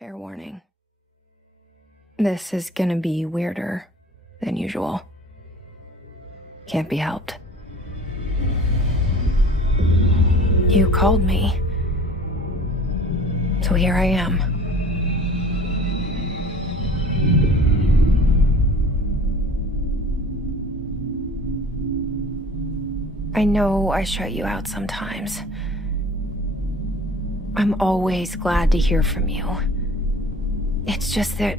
Fair warning. This is gonna be weirder than usual. Can't be helped. You called me. So here I am. I know I shut you out sometimes. I'm always glad to hear from you. It's just that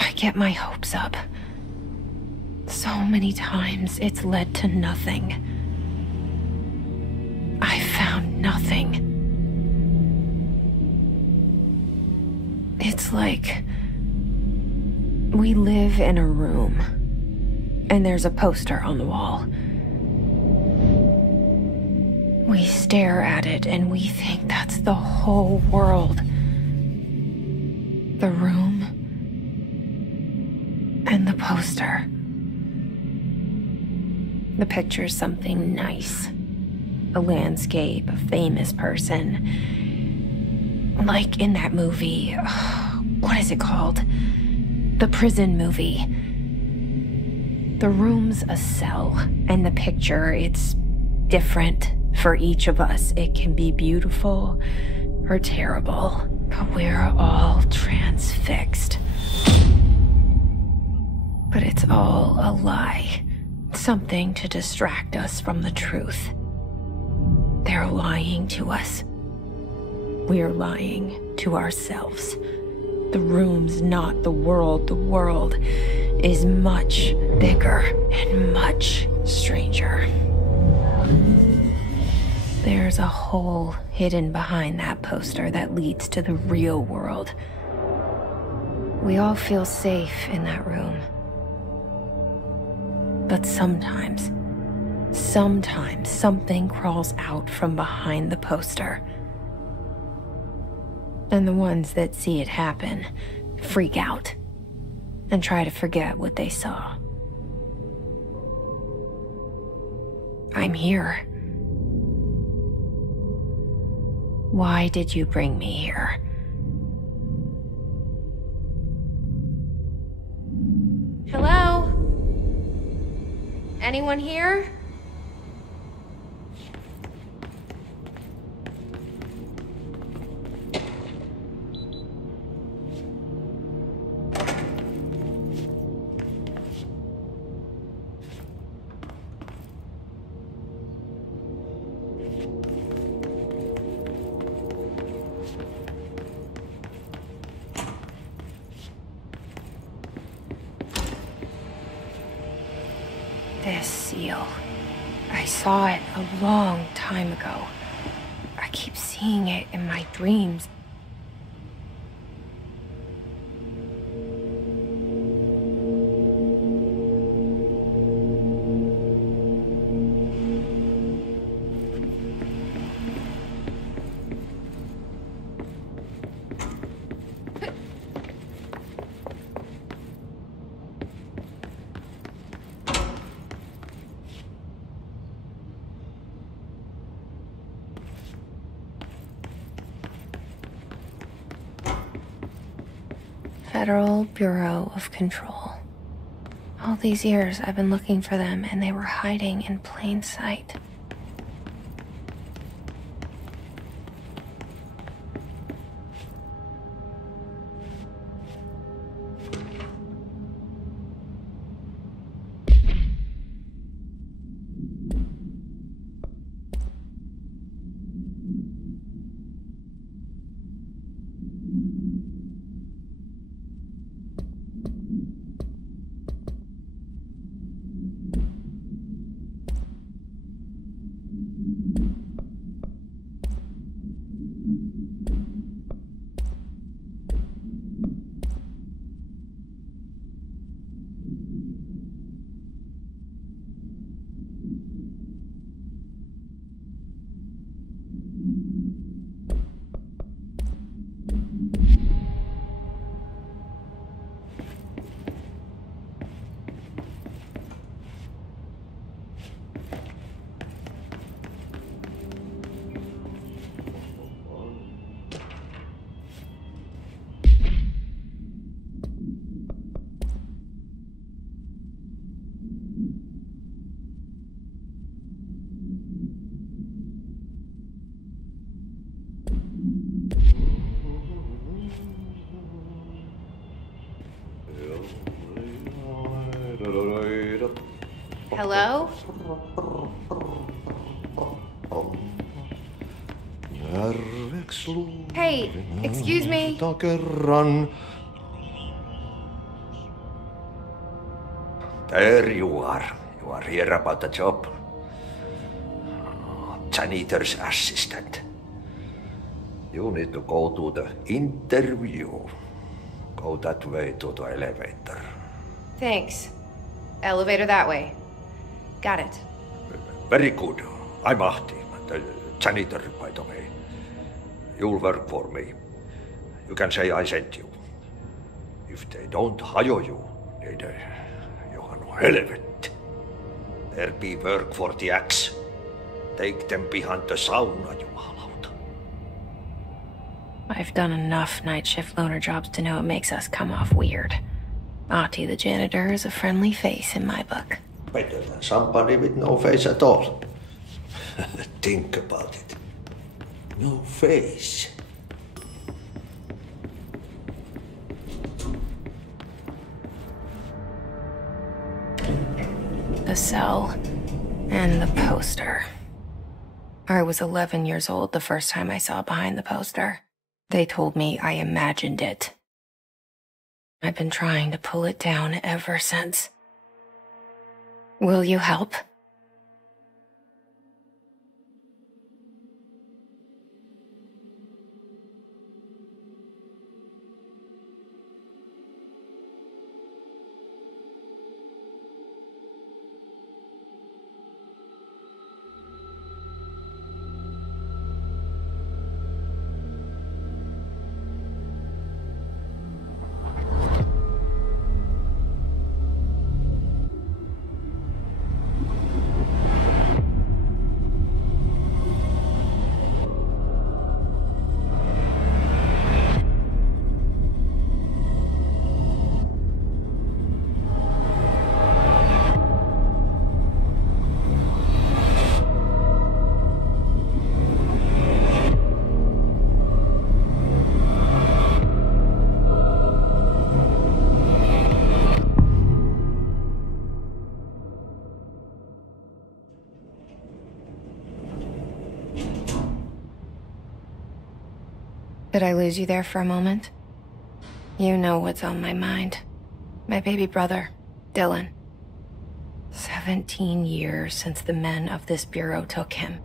I get my hopes up. So many times it's led to nothing. I found nothing. It's like we live in a room, and there's a poster on the wall. We stare at it and we think that's the whole world. The room and the poster. The picture's something nice. A landscape, a famous person. Like in that movie, what is it called? The prison movie. The room's a cell, and the picture, it's different for each of us. It can be beautiful or terrible, but we're all transfixed. But it's all a lie. Something to distract us from the truth. They're lying to us. We're lying to ourselves. The room's not the world. The world is much bigger and much stranger. There's a hole hidden behind that poster that leads to the real world. We all feel safe in that room. But sometimes something crawls out from behind the poster. And the ones that see it happen freak out and try to forget what they saw. I'm here. Why did you bring me here? Hello? Anyone here? This seal. I saw it a long time ago. I keep seeing it in my dreams. Federal Bureau of Control. All these years I've been looking for them, and they were hiding in plain sight. Hello? Hey, excuse me. There you are. You are here about the job. Janitor's assistant. You need to go to the interview. Go that way to the elevator. Thanks. Elevator that way. Got it. Very good. I'm Ahti, the janitor, by the way. You'll work for me. You can say I sent you. If they don't hire you, they you are no helvet. There be work for the axe. Take them behind the sauna, jumalauta. I've done enough night shift loner jobs to know it makes us come off weird. Ahti the janitor is a friendly face in my book. Better than somebody with no face at all. Think about it. No face. The cell and the poster. I was 11 years old the first time I saw behind the poster. They told me I imagined it. I've been trying to pull it down ever since. Will you help? Did I lose you there for a moment? You know what's on my mind. My baby brother, Dylan. 17 years since the men of this bureau took him.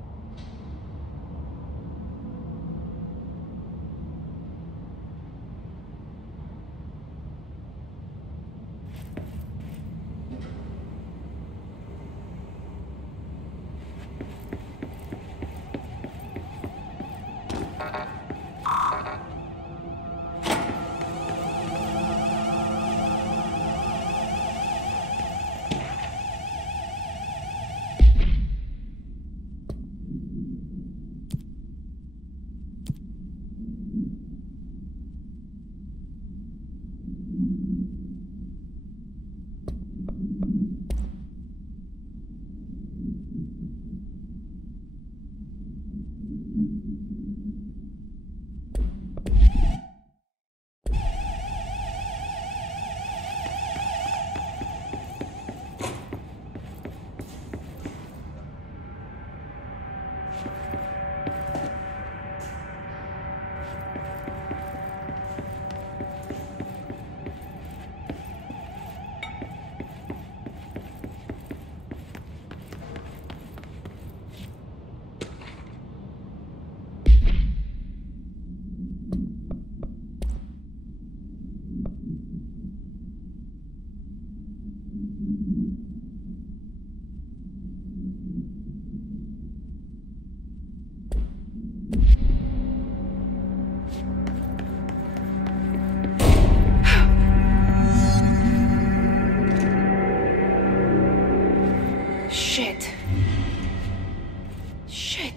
Shit.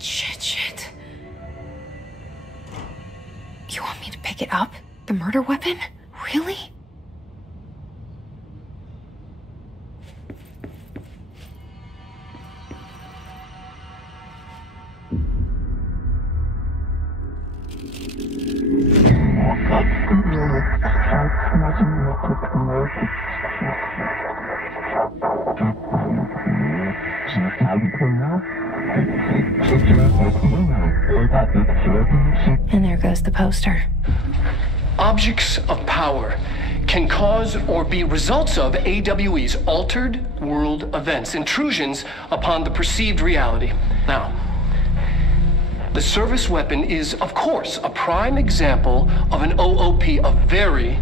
Shit. You want me to pick it up? The murder weapon? Really? And there goes the poster. Objects of power can cause or be results of AWE's altered world events, intrusions upon the perceived reality. Now, the service weapon is, of course, a prime example of an OOP, a very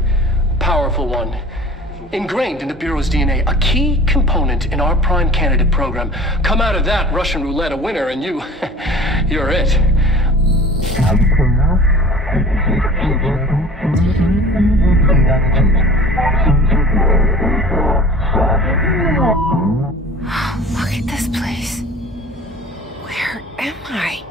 powerful one. Ingrained in the Bureau's DNA, a key component in our prime candidate program. Come out of that Russian roulette a winner and you're it. Look at this place. Where am I?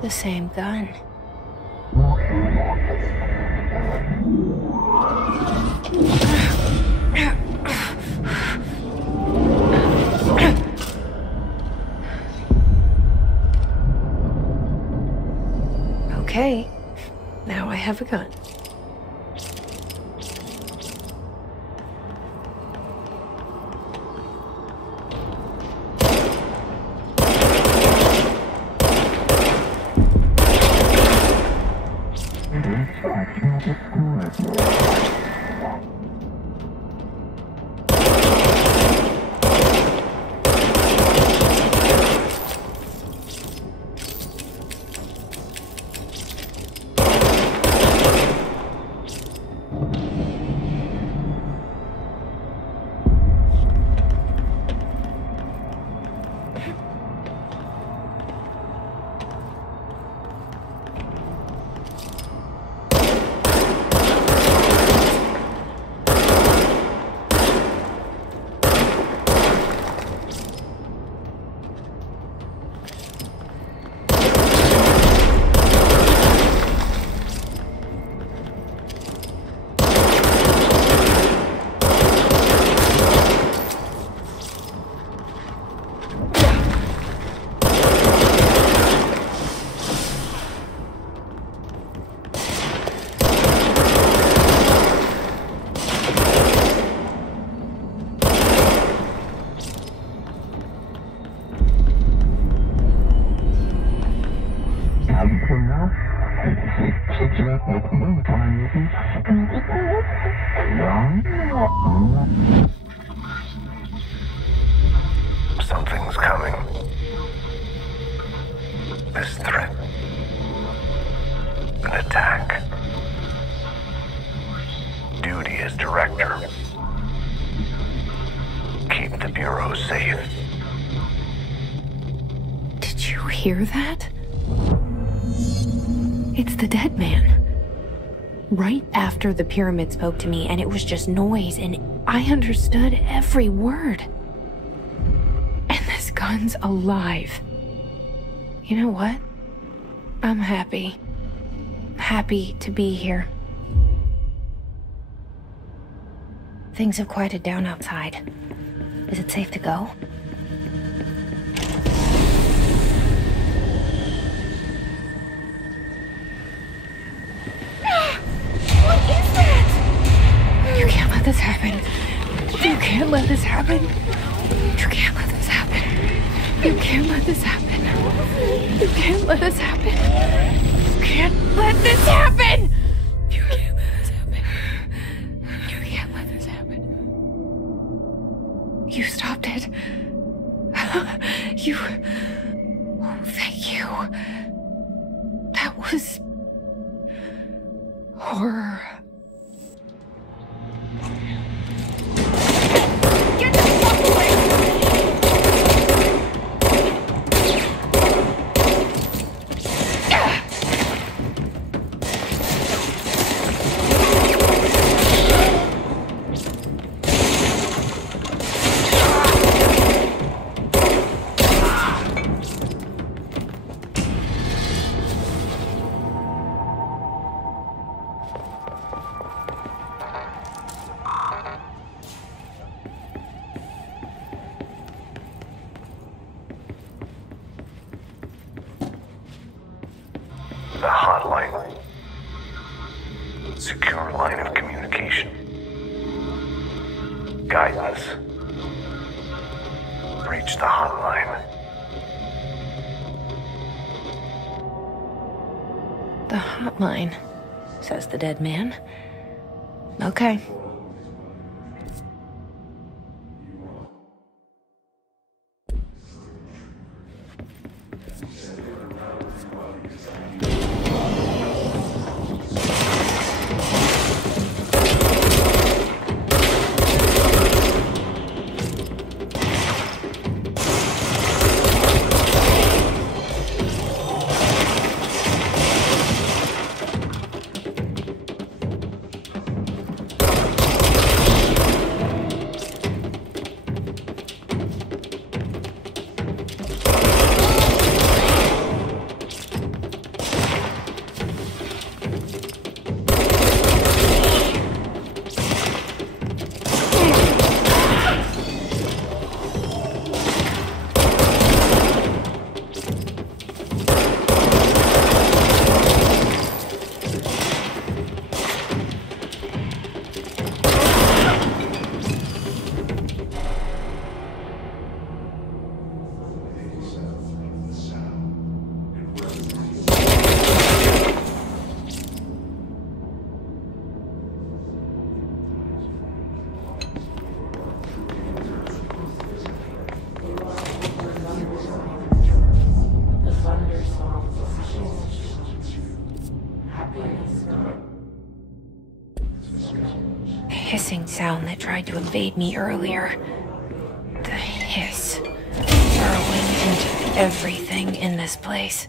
The same gun. Okay, now I have a gun. Something's coming. This threat. An attack. Duty as director. Keep the Bureau safe. Did you hear that? It's the dead man. Right after the pyramid spoke to me, and it was just noise, and I understood every word. And this gun's alive. You know what? I'm happy. Happy to be here. Things have quieted down outside. Is it safe to go? What is that? You can't let this happen. You can't let this happen. You can't let this happen. You can't let this happen. You can't let this happen. You can't let this happen. You can't let this happen. You can't let this happen. You stopped it. You... Oh, thank you. That was... horror. Get the fuck away! The hotline. Secure line of communication. Guidance. Breach the hotline. The hotline, says the dead man. Okay. Hissing sound that tried to invade me earlier. The hiss. Burrowing into everything in this place.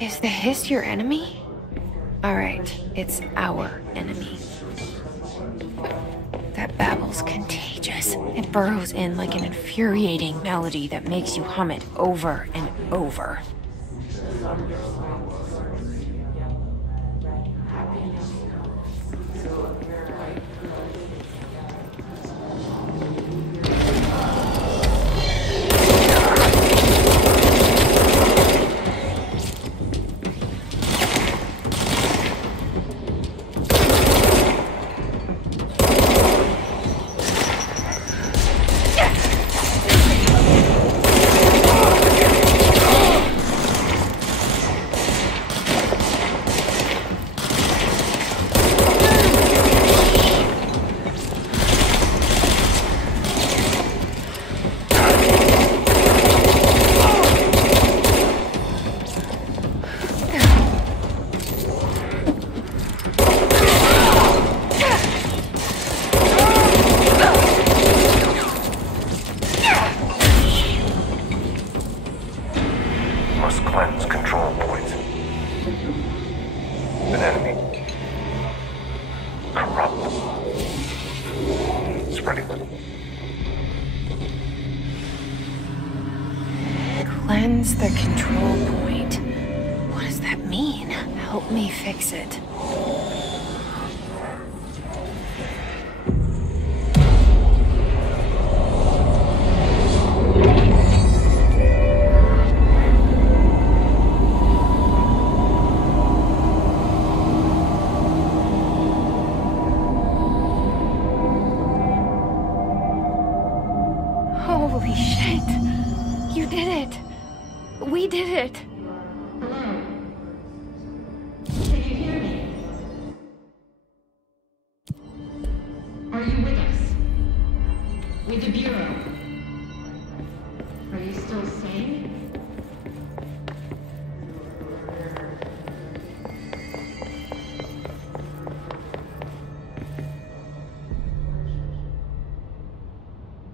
Is the hiss your enemy? Alright, it's our enemy. That babble's contagious. It burrows in like an infuriating melody that makes you hum it over and over. Cleanse the control point. What does that mean? Help me fix it. Holy shit! You did it! We did it! Hello? Can you hear me? Are you with us? With the Bureau? Are you still sane?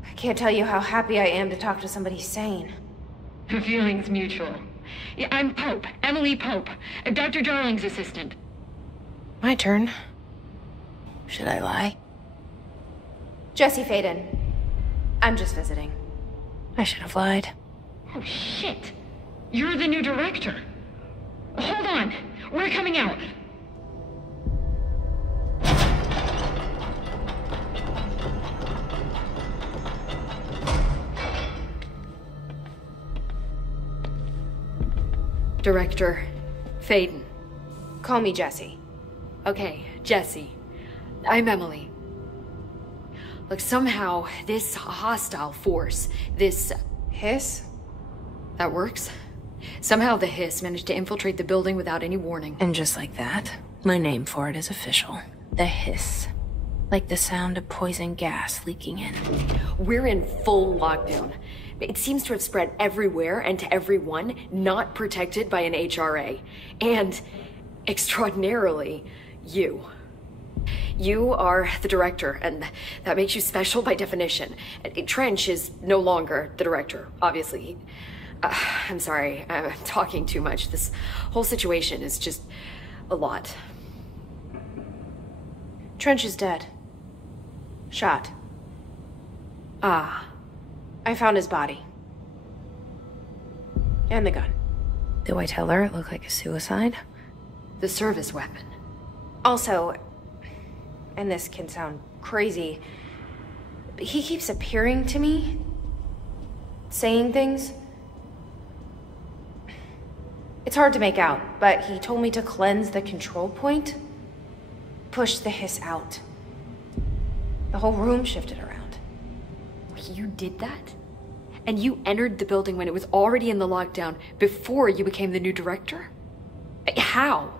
I can't tell you how happy I am to talk to somebody sane. The feeling's mutual. Yeah, I'm Pope, Emily Pope, Dr. Darling's assistant. My turn. Should I lie? Jesse Faden. I'm just visiting. I should have lied. Oh, shit. You're the new director. Hold on. We're coming out. Director Faden. Call me Jesse. Okay, Jesse. I'm Emily. Look, somehow, this hostile force, this... Hiss? That works? Somehow the hiss managed to infiltrate the building without any warning. And just like that, my name for it is official. The hiss. Like the sound of poison gas leaking in. We're in full lockdown. It seems to have spread everywhere and to everyone not protected by an HRA. And, extraordinarily, you. You are the director, and that makes you special by definition. Trench is no longer the director, obviously. I'm sorry, I'm talking too much. This whole situation is just a lot. Trench is dead. Shot. Ah. I found his body. And the gun. Do I tell her it looked like a suicide? The service weapon. Also, and this can sound crazy, but he keeps appearing to me, saying things. It's hard to make out, but he told me to cleanse the control point, push the hiss out. The whole room shifted around. You did that? And you entered the building when it was already in the lockdown before you became the new director? How?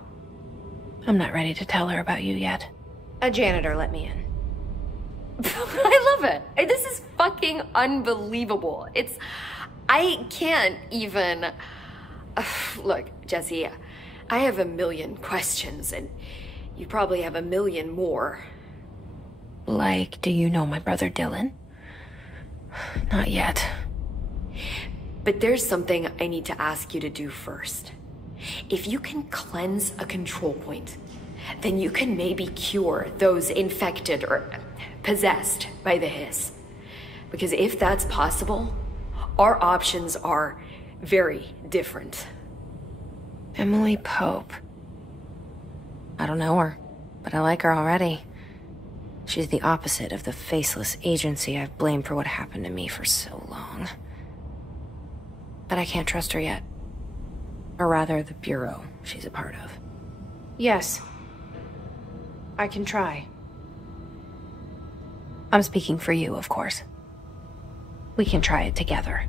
I'm not ready to tell her about you yet. A janitor let me in. I love it. This is fucking unbelievable. I can't even... Look, Jesse, I have a million questions, and you probably have a million more. Like, do you know my brother Dylan? Not yet. But there's something I need to ask you to do first. If you can cleanse a control point, then you can maybe cure those infected or possessed by the hiss. Because if that's possible, our options are very different. Emily Pope. I don't know her, but I like her already. She's the opposite of the faceless agency I've blamed for what happened to me for so long. But I can't trust her yet. Or rather, the Bureau she's a part of. Yes. I can try. I'm speaking for you, of course. We can try it together.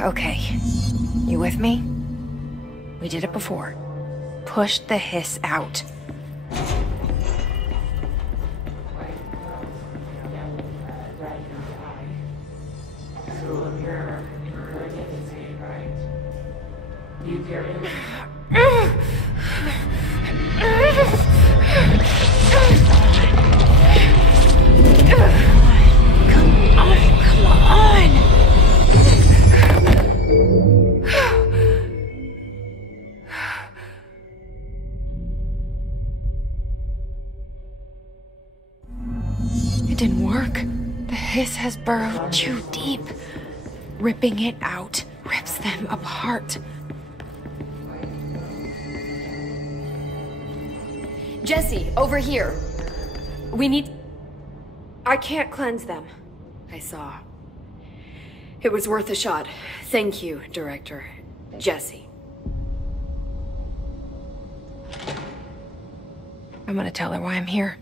Okay. You with me? We did it before. Push the hiss out. Come on. It didn't work. The hiss has burrowed too deep. Ripping it out rips them apart. Jesse, over here. We need... I can't cleanse them. I saw. It was worth a shot. Thank you, Director. Jesse. I'm gonna tell her why I'm here.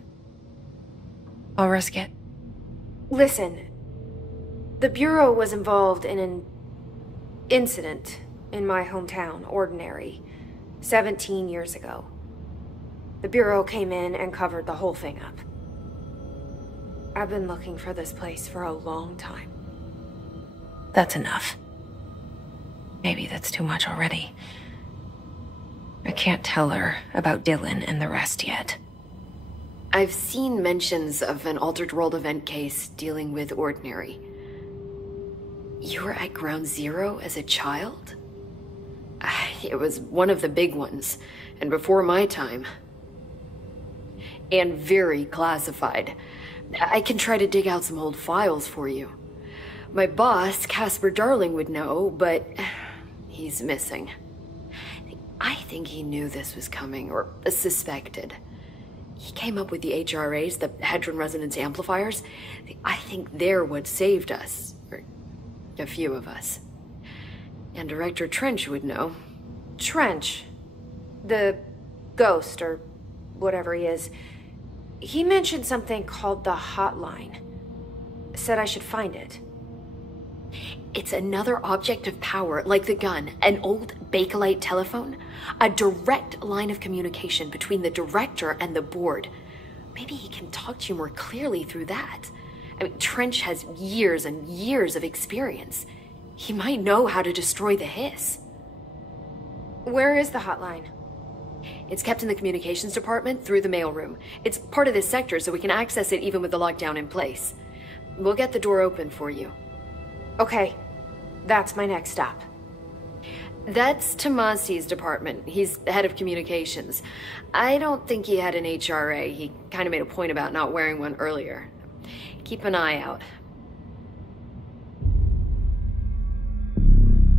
I'll risk it. Listen. The Bureau was involved in an incident in my hometown, Ordinary, 17 years ago. The Bureau came in and covered the whole thing up. I've been looking for this place for a long time. That's enough. Maybe that's too much already. I can't tell her about Dylan and the rest yet. I've seen mentions of an Altered World event case dealing with Ordinary. You were at Ground Zero as a child? It was one of the big ones, and before my time. And very classified. I can try to dig out some old files for you. My boss, Casper Darling, would know, but he's missing. I think he knew this was coming, or suspected. He came up with the HRAs, the Hadron Resonance Amplifiers. I think they're what saved us. Or a few of us. And Director Trench would know. Trench, the ghost, or whatever he is, he mentioned something called the hotline. Said I should find it. It's another object of power, like the gun, an old Bakelite telephone, a direct line of communication between the director and the board. Maybe he can talk to you more clearly through that. I mean, Trench has years and years of experience. He might know how to destroy the hiss. Where is the hotline? It's kept in the communications department through the mailroom. It's part of this sector, so we can access it even with the lockdown in place. We'll get the door open for you. Okay, that's my next stop. That's Tomasi's department. He's head of communications. I don't think he had an HRA. He kind of made a point about not wearing one earlier. Keep an eye out.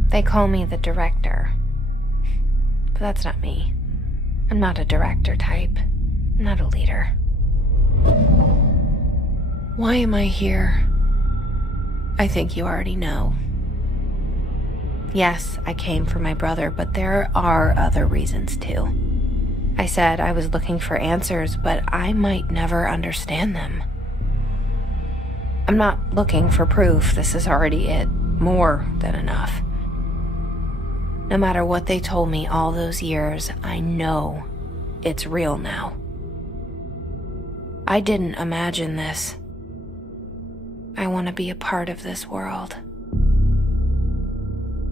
They call me the director. But that's not me. I'm not a director type. I'm not a leader. Why am I here? I think you already know. Yes, I came for my brother, but there are other reasons too. I said I was looking for answers, but I might never understand them. I'm not looking for proof. This is already it. More than enough. No matter what they told me all those years, I know it's real now. I didn't imagine this. I want to be a part of this world.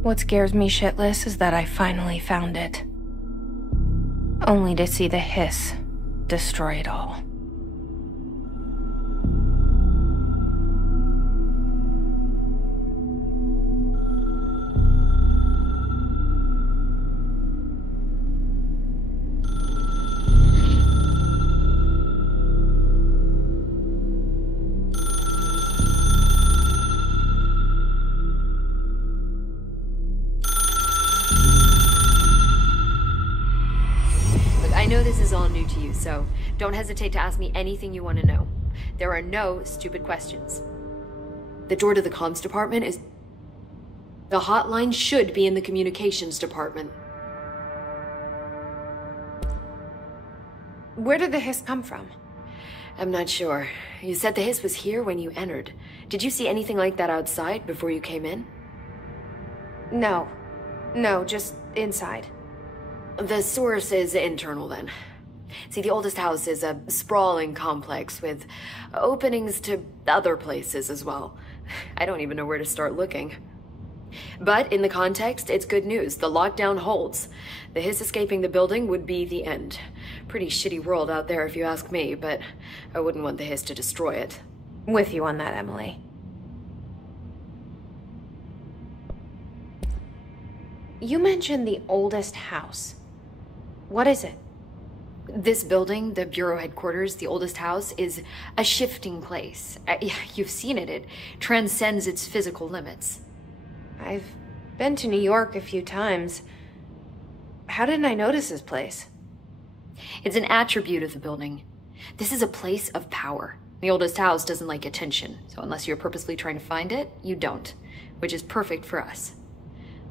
What scares me shitless is that I finally found it. Only to see the hiss destroy it all. I know this is all new to you, so don't hesitate to ask me anything you want to know. There are no stupid questions. The door to the comms department is... The hotline should be in the communications department. Where did the hiss come from? I'm not sure. You said the hiss was here when you entered. Did you see anything like that outside before you came in? No. No, just inside. The source is internal, then. See, the oldest house is a sprawling complex with openings to other places as well. I don't even know where to start looking. But in the context, it's good news. The lockdown holds. The hiss escaping the building would be the end. Pretty shitty world out there if you ask me, but I wouldn't want the hiss to destroy it. With you on that, Emily. You mentioned the oldest house. What is it? This building, the Bureau headquarters, the oldest house, is a shifting place. You've seen it. It transcends its physical limits. I've been to New York a few times. How didn't I notice this place? It's an attribute of the building. This is a place of power. The oldest house doesn't like attention, so unless you're purposely trying to find it, you don't, which is perfect for us.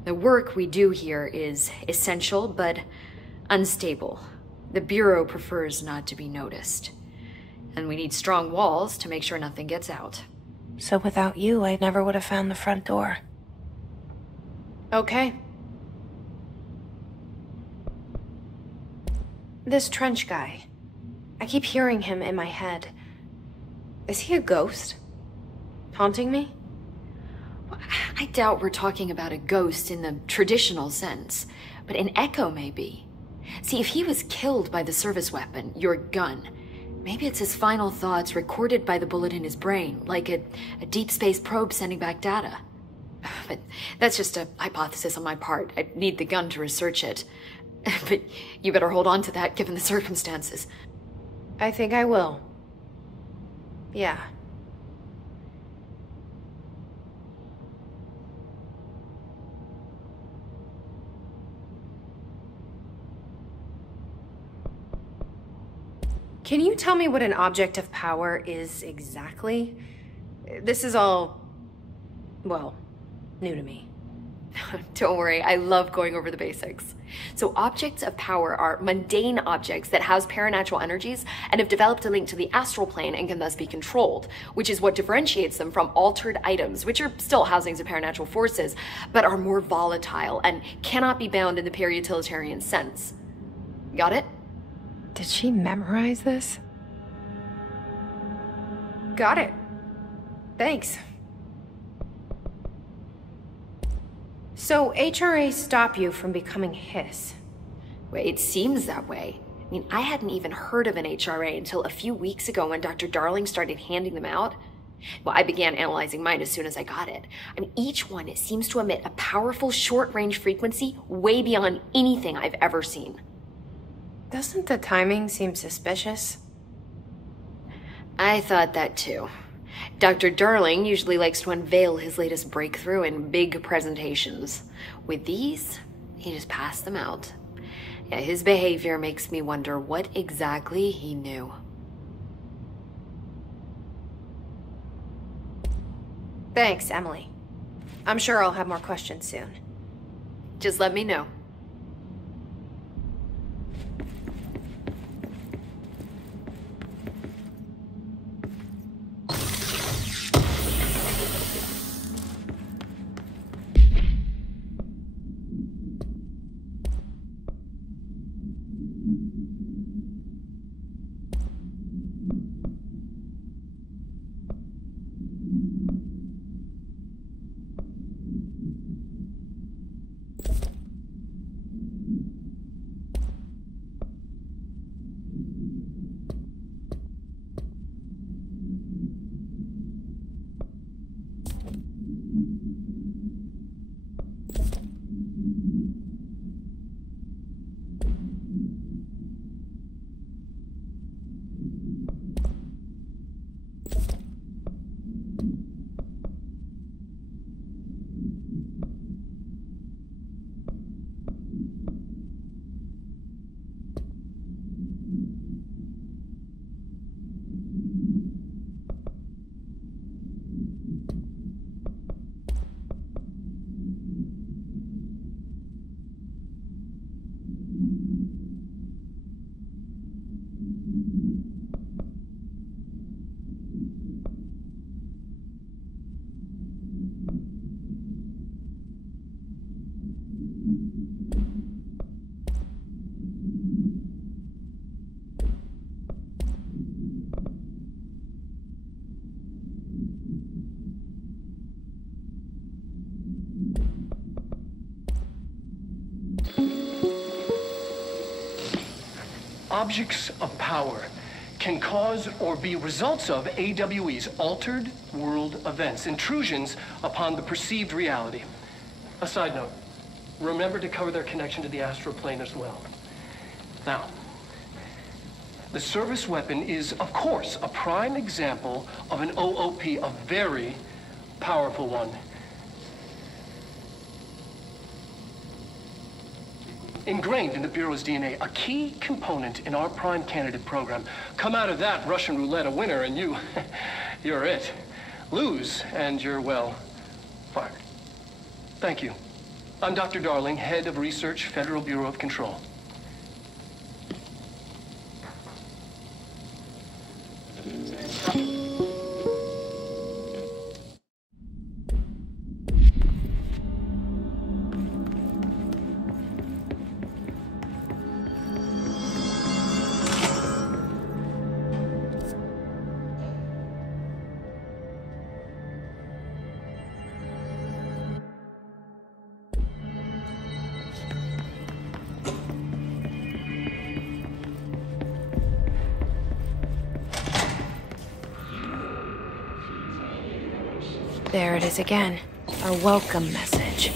The work we do here is essential, but unstable. The Bureau prefers not to be noticed. And we need strong walls to make sure nothing gets out. So without you, I never would have found the front door. Okay. This Trench guy. I keep hearing him in my head. Is he a ghost? Haunting me? I doubt we're talking about a ghost in the traditional sense, but an echo maybe. See, if he was killed by the service weapon, your gun, maybe it's his final thoughts recorded by the bullet in his brain, like a deep space probe sending back data. But that's just a hypothesis on my part. I need the gun to research it. But you better hold on to that given the circumstances. I think I will. Yeah. Can you tell me what an object of power is exactly? This is all, well, new to me. Don't worry, I love going over the basics. So objects of power are mundane objects that house paranatural energies and have developed a link to the astral plane and can thus be controlled, which is what differentiates them from altered items, which are still housings of paranatural forces, but are more volatile and cannot be bound in the peri-utilitarian sense. Got it? Did she memorize this? Got it. Thanks. So HRA stop you from becoming his? Well, it seems that way. I mean, I hadn't even heard of an HRA until a few weeks ago when Dr. Darling started handing them out. Well, I began analyzing mine as soon as I got it. I mean, each one seems to emit a powerful short-range frequency way beyond anything I've ever seen. Doesn't the timing seem suspicious? I thought that too. Dr. Darling usually likes to unveil his latest breakthrough in big presentations. With these, he just passed them out. Yeah, his behavior makes me wonder what exactly he knew. Thanks, Emily. I'm sure I'll have more questions soon. Just let me know. Objects of power can cause or be results of AWE's altered world events, intrusions upon the perceived reality. A side note, remember to cover their connection to the astral plane as well. Now, the service weapon is, of course, a prime example of an OOP, a very powerful one. Ingrained in the Bureau's DNA, a key component in our prime candidate program. Come out of that Russian roulette a winner and you're it. Lose and you're, well, fired. Thank you. I'm Dr. Darling, Head of Research, Federal Bureau of Control. There it is again. Our welcome message.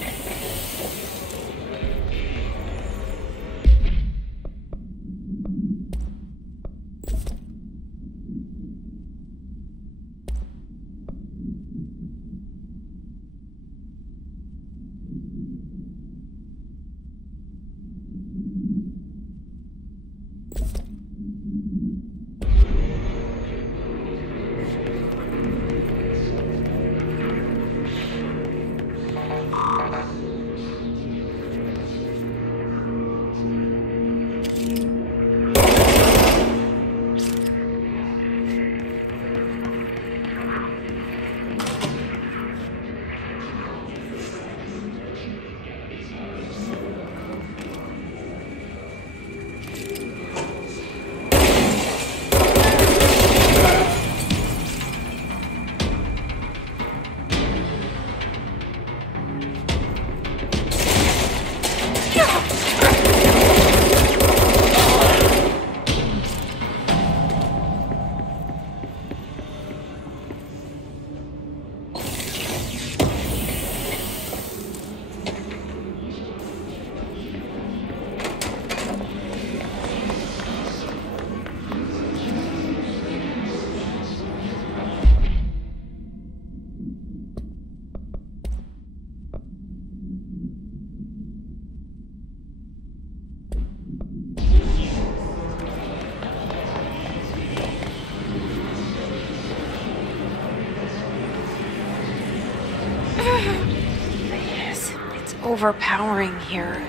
overpowering here.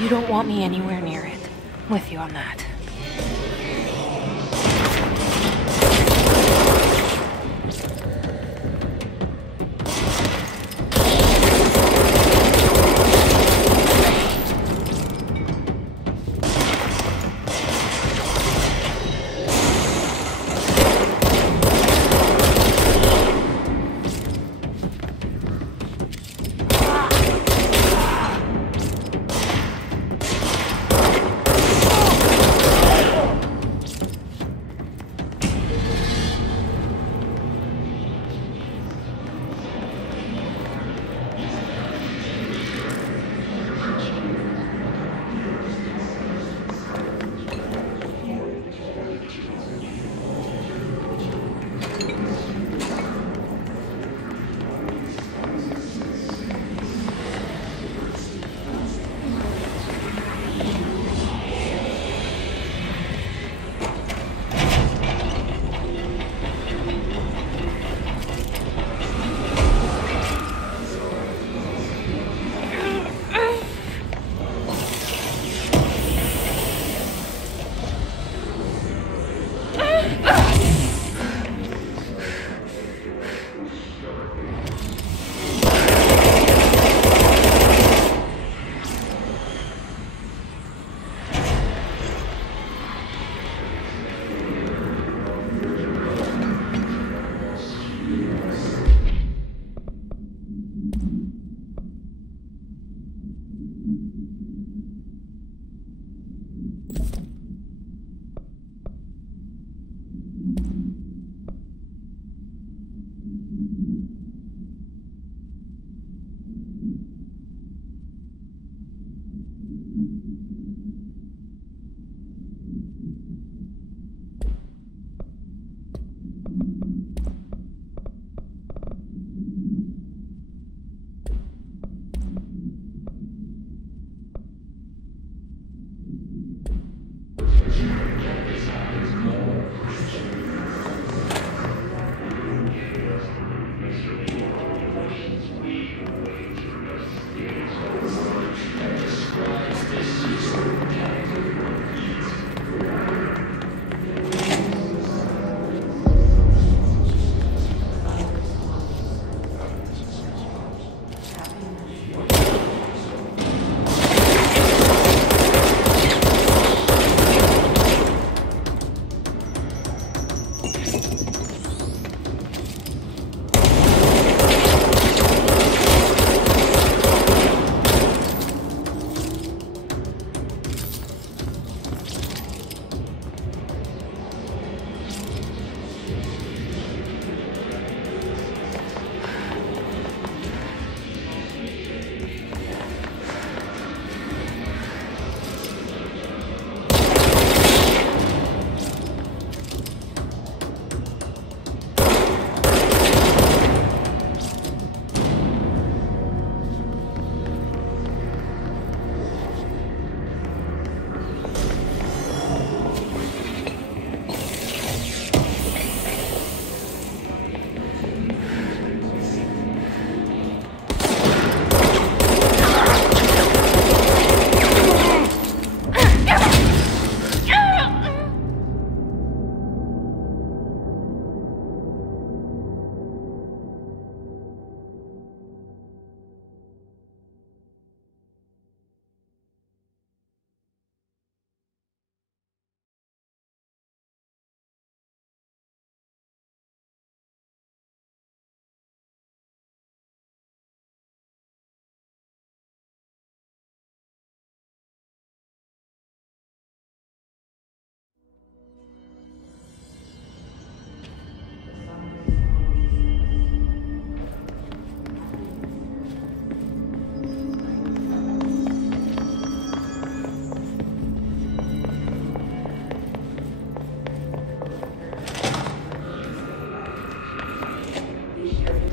You don't want me anywhere near it. I'm with you on that.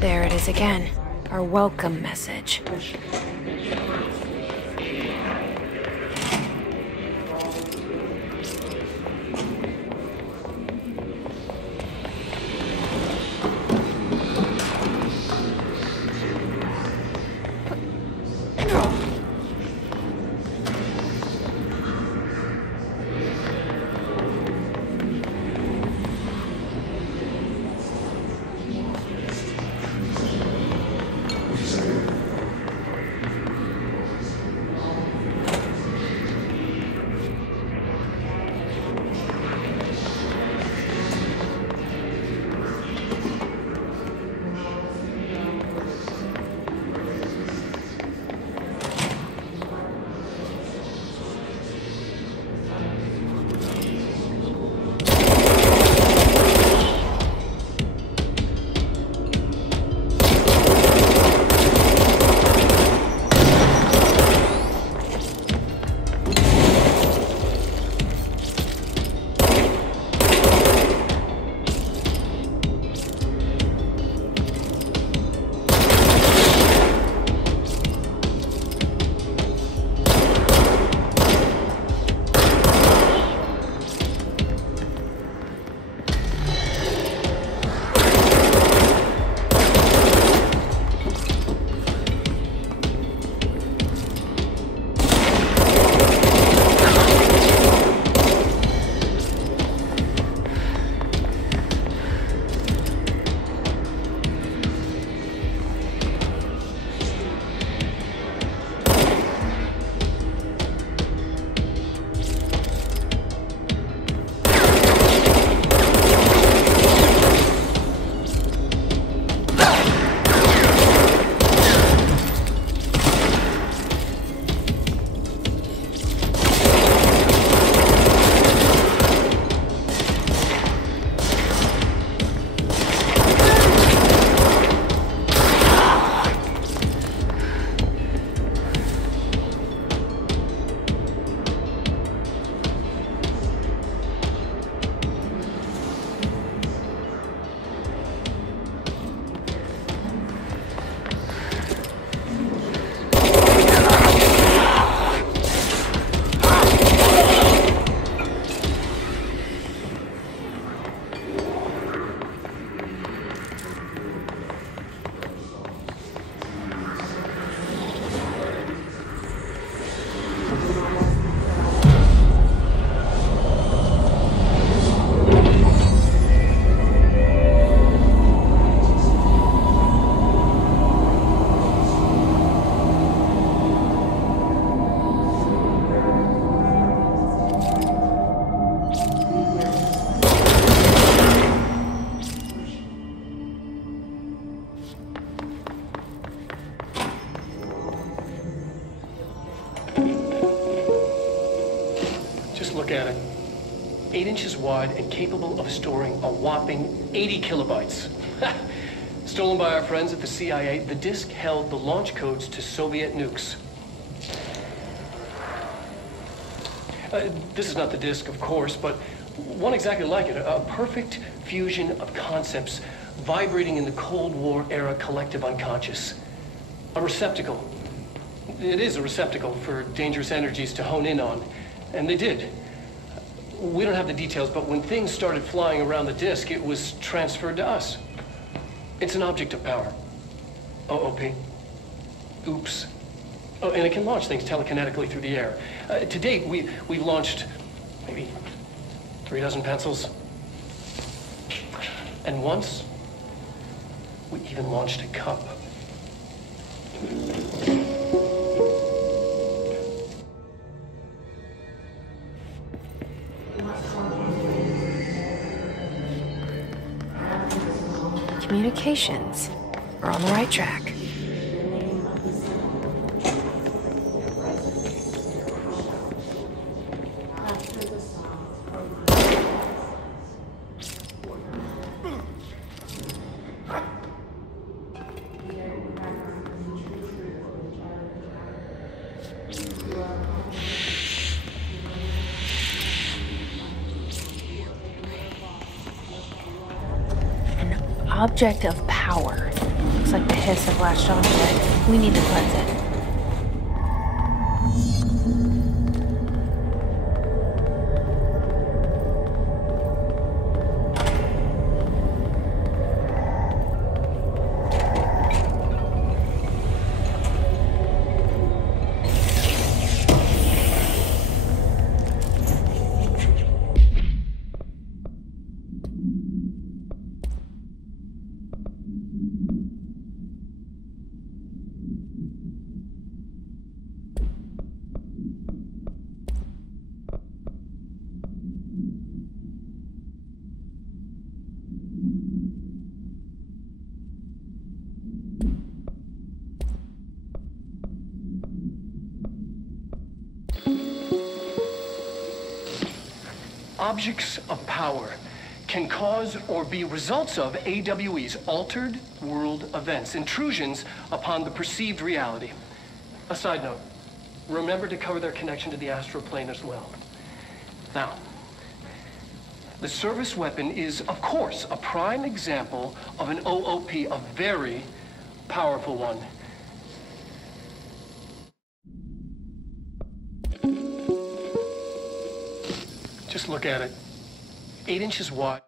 There it is again. Our welcome message. look at it. 8 inches wide and capable of storing a whopping 80 kilobytes. Stolen by our friends at the CIA, the disk held the launch codes to Soviet nukes. This is not the disk, of course, but one exactly like it. A perfect fusion of concepts vibrating in the Cold War era collective unconscious. A receptacle. It is a receptacle for dangerous energies to hone in on. And they did. We don't have the details, but when things started flying around the disk, it was transferred to us. It's an object of power. OOP. Oops. Oh, and it can launch things telekinetically through the air. To date, we've launched maybe 3 dozen pencils. And once, we even launched a cup. Communications. We're on the right track. Object of power. Looks like the hiss have latched onto it. We need to cleanse it. Objects of power can cause or be results of AWE's altered world events, intrusions upon the perceived reality. A side note, remember to cover their connection to the astral plane as well. Now, the service weapon is, of course, a prime example of an OOP, a very powerful one. Just look at it. 8 inches wide.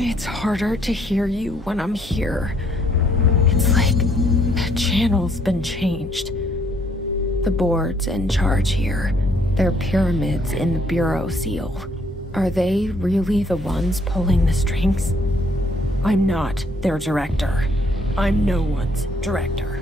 It's harder to hear you when I'm here. It's like the channel's been changed. The board's in charge here. They're pyramids in the Bureau seal. Are they really the ones pulling the strings? I'm not their director. I'm no one's director.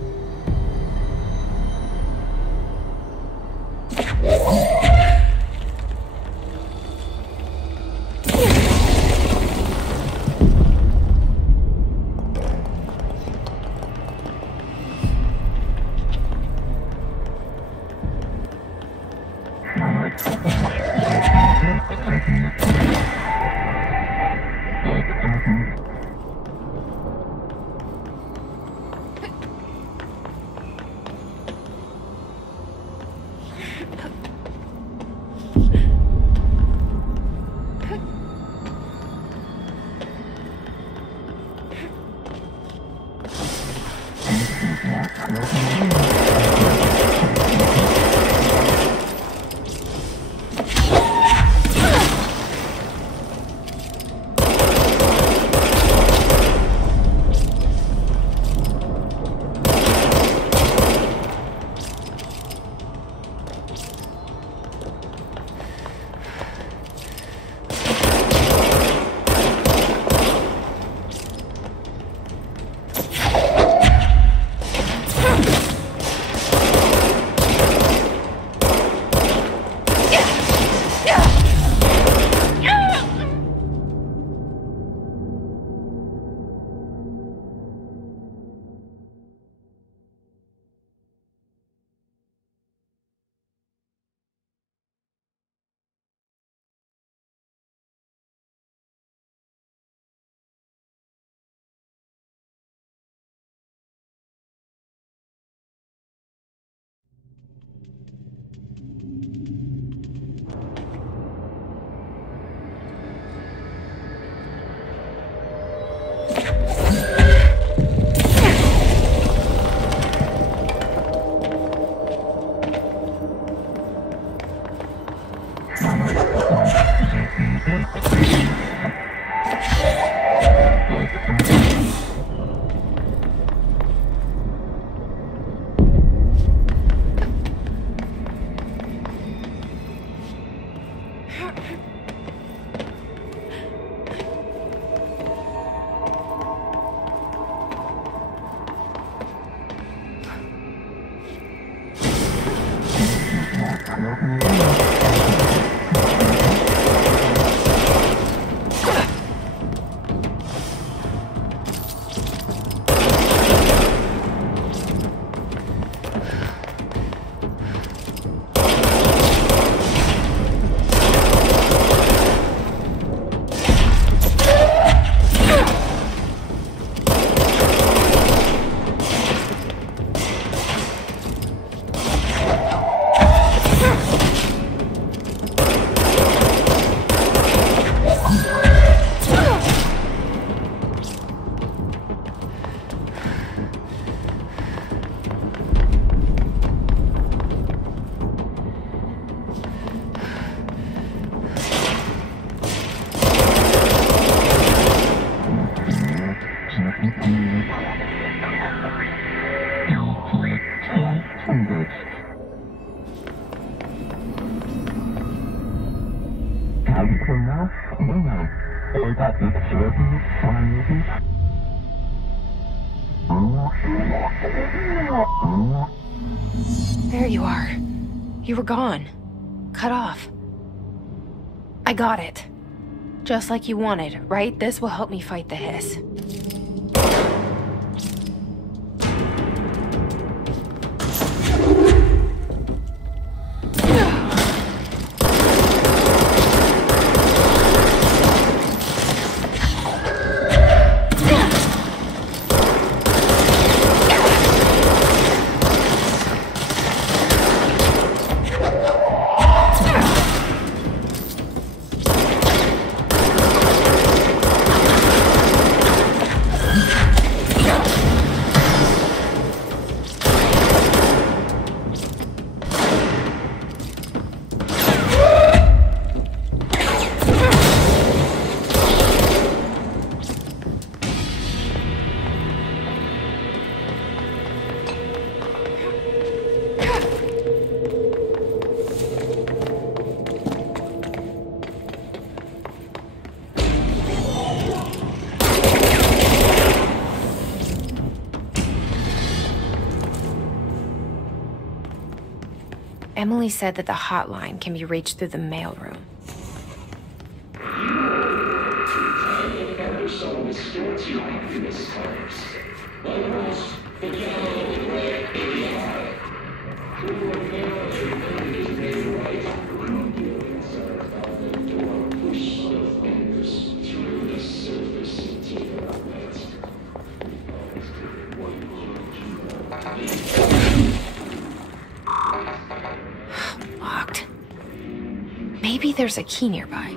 There you are. You were gone. Cut off. I got it. Just like you wanted, right? This will help me fight the hiss. Emily said that the hotline can be reached through the mailroom. Locked. Maybe there's a key nearby.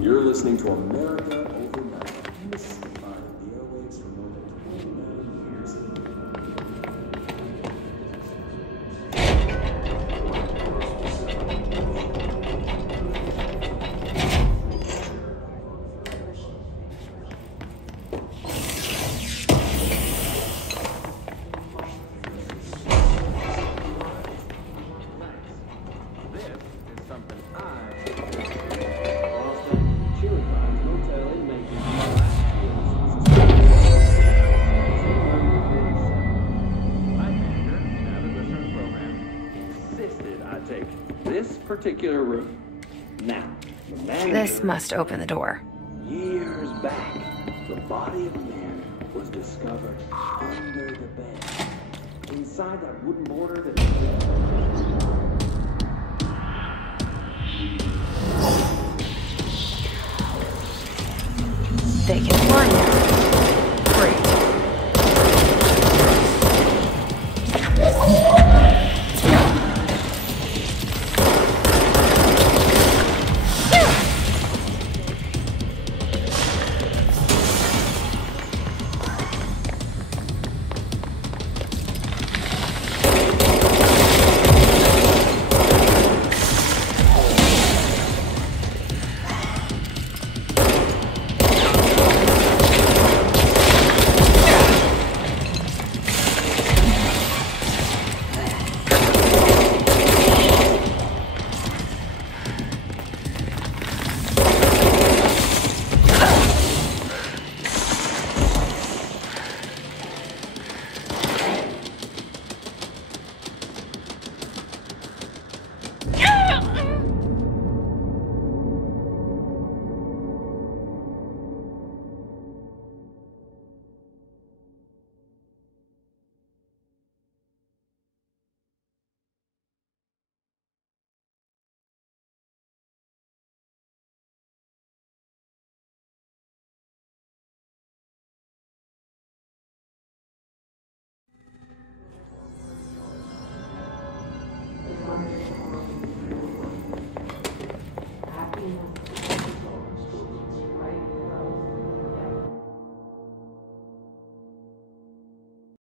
You're listening to America Overnight, mystifying the airwaves for more than 29 years. particular room. Now, the manager, This must open the door. years back, the body of a man was discovered under the bed. Inside that wooden border that... They can fly now.